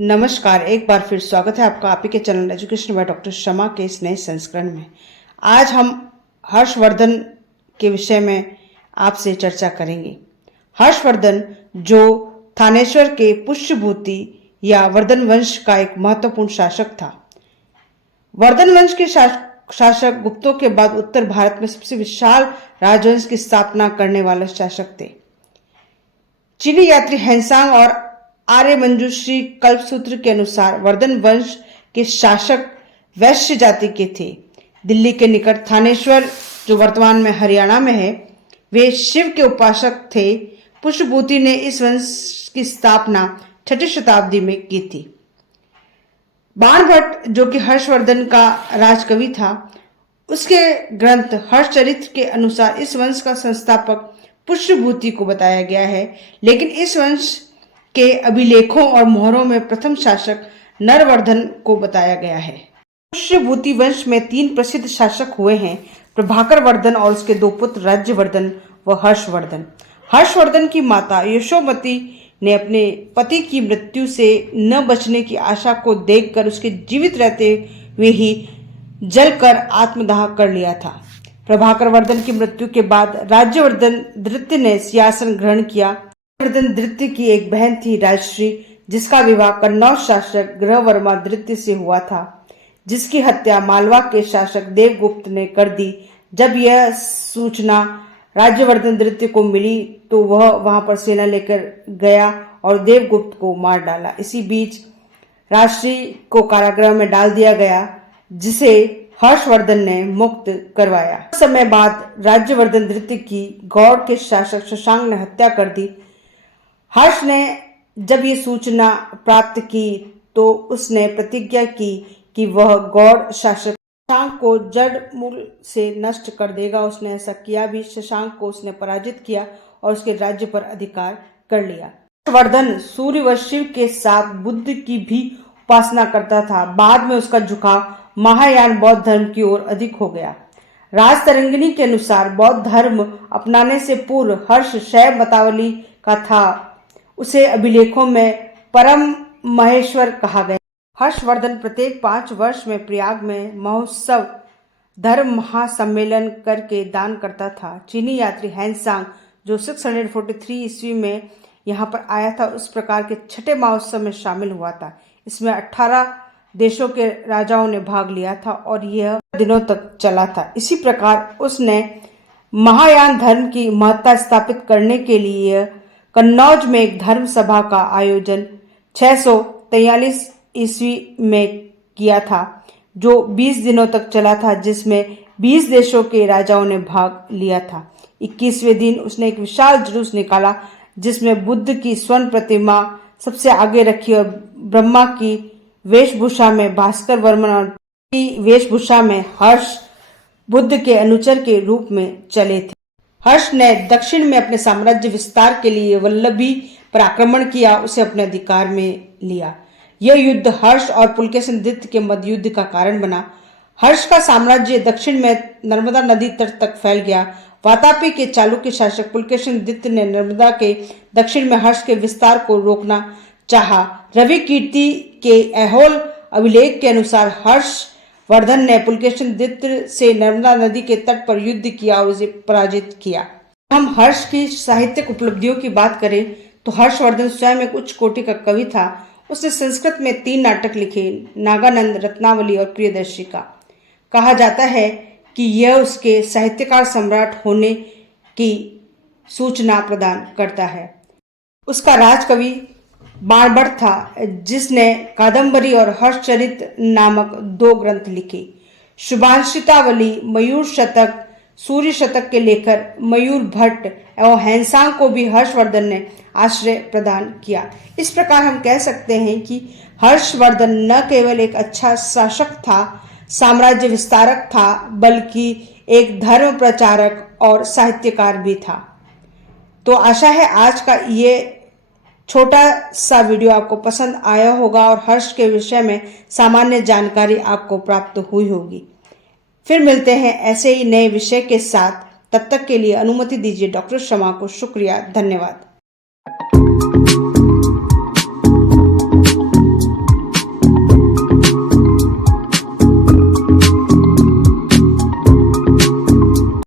नमस्कार, एक बार फिर स्वागत है आपका आप ही के चैनल एजुकेशन बाय डॉक्टर शमा के इस नए संस्करण में। आज हम हर्षवर्धन के विषय में आपसे चर्चा करेंगे। हर्षवर्धन जो थानेश्वर के पुष्यभूति या वर्धन वंश का एक महत्वपूर्ण शासक था। वर्धन वंश के शासक गुप्तों के बाद उत्तर भारत में सबसे विशाल राजवंश की स्थापना करने वाले शासक थे। चीनी यात्री हैंसांग और आर्य मंजूश्री कल्पसूत्र के अनुसार वर्धन वंश के शासक वैश्य जाति के थे। दिल्ली के निकट थानेश्वर जो वर्तमान में हरियाणा में है, वे शिव के उपासक थे। पुष्यभूति ने इस वंश की स्थापना 6ठी शताब्दी में की थी। बाणभट्ट जो कि हर्षवर्धन का राजकवि था, उसके ग्रंथ हर्षचरित्र के अनुसार इस वंश का संस्थापक पुष्यभूति को बताया गया है, लेकिन इस वंश के अभिलेखों और मोहरों में प्रथम शासक नरवर्धन को बताया गया है। पुष्यभूति वंश में 3 प्रसिद्ध शासक हुए हैं, प्रभाकर वर्धन और उसके 2 पुत्र राज्यवर्धन व हर्षवर्धन। हर्षवर्धन की माता यशोमती ने अपने पति की मृत्यु से न बचने की आशा को देखकर उसके जीवित रहते हुए ही जलकर आत्मदाह कर लिया था। प्रभाकर वर्धन की मृत्यु के बाद राज्यवर्धन द्वितीय ने सिंहासन ग्रहण किया। वर्धन द्वितीय की एक बहन थी राजश्री, जिसका विवाह कन्नौज शासक ग्रहवर्मा द्वितीय से हुआ था, जिसकी हत्या मालवा के शासक देवगुप्त ने कर दी। जब यह सूचना राज्यवर्धन द्वितीय को मिली तो वह वहां पर सेना लेकर गया और देवगुप्त को मार डाला। इसी बीच राजश्री को कारागृह में डाल दिया गया, जिसे हर्षवर्धन ने मुक्त करवाया। कुछ समय बाद राज्यवर्धन द्वितीय की गौड़ के शासक शशांक ने हत्या कर दी। हर्ष ने जब ये सूचना प्राप्त की तो उसने प्रतिज्ञा की कि वह गौड़ शासक शशांक को जड़ मूल से नष्ट कर देगा। उसने ऐसा किया भी। शशांक को उसने पराजित किया और उसके राज्य पर अधिकार कर लिया। हर्षवर्धन सूर्य व शिव के साथ बुद्ध की भी उपासना करता था। बाद में उसका झुकाव महायान बौद्ध धर्म की ओर अधिक हो गया। राजतरंगिणी के अनुसार बौद्ध धर्म अपनाने से पूर्व हर्ष शैव मतावली का था। उसे अभिलेखों में परम महेश्वर कहा गया। हर्षवर्धन प्रत्येक 5 वर्ष में प्रयाग में महोत्सव धर्म महासम्मेलन करके दान करता था। चीनी यात्री हैंसांग जो 643 ईस्वी में यहाँ पर आया था, उस प्रकार के 6ठे महोत्सव में शामिल हुआ था। इसमें 18 देशों के राजाओं ने भाग लिया था और यह दिनों तक चला था। इसी प्रकार उसने महायान धर्म की महत्ता स्थापित करने के लिए कन्नौज में एक धर्म सभा का आयोजन 643 ईस्वी में किया था, जो 20 दिनों तक चला था, जिसमें 20 देशों के राजाओं ने भाग लिया था। 21वें दिन उसने एक विशाल जुलूस निकाला, जिसमें बुद्ध की स्वर्ण प्रतिमा सबसे आगे रखी और ब्रह्मा की वेशभूषा में भास्कर वर्मन और की वेशभूषा में हर्ष बुद्ध के अनुचर के रूप में चले थे। हर्ष ने दक्षिण में अपने साम्राज्य विस्तार के लिए वल्लभी पर आक्रमण किया, उसे अपने अधिकार में लिया। यह युद्ध हर्ष और पुलकेशिन द्वितीय के मध्य युद्ध का कारण बना। हर्ष का साम्राज्य दक्षिण में नर्मदा नदी तट तक फैल गया। वातापी के चालुक्य शासक पुलकेशिन द्वितीय ने नर्मदा के दक्षिण में हर्ष के विस्तार को रोकना चाहा। रवि कीर्ति के ऐहोल अभिलेख के अनुसार हर्षवर्धन ने पुलकेशिन द्वितीय से नर्मदा नदी के तट पर युद्ध किया और उसे पराजित किया। हम हर्ष की साहित्यिक उपलब्धियों की बात करें तो हर्षवर्धन स्वयं एक उच्च कोटि का कवि था। उसने संस्कृत में 3 नाटक लिखे, नागानंद, रत्नावली और प्रियदर्शिका। कहा जाता है कि यह उसके साहित्यकार सम्राट होने की सूचना प्रदान करता है। उसका राजकवि बाणभट्ट था, जिसने कादम्बरी और हर्षचरित्र नामक 2 ग्रंथ लिखे। शुभांशितावली, मयूर शतक, सूर्य शतक के लेखक मयूर भट्ट एवं हैंसांग को भी हर्षवर्धन ने आश्रय प्रदान किया। इस प्रकार हम कह सकते हैं कि हर्षवर्धन न केवल एक अच्छा शासक था, साम्राज्य विस्तारक था, बल्कि एक धर्म प्रचारक और साहित्यकार भी था। तो आशा है आज का ये छोटा सा वीडियो आपको पसंद आया होगा और हर्ष के विषय में सामान्य जानकारी आपको प्राप्त हुई होगी। फिर मिलते हैं ऐसे ही नए विषय के साथ। तब तक के लिए अनुमति दीजिए डॉक्टर शमा को। शुक्रिया, धन्यवाद।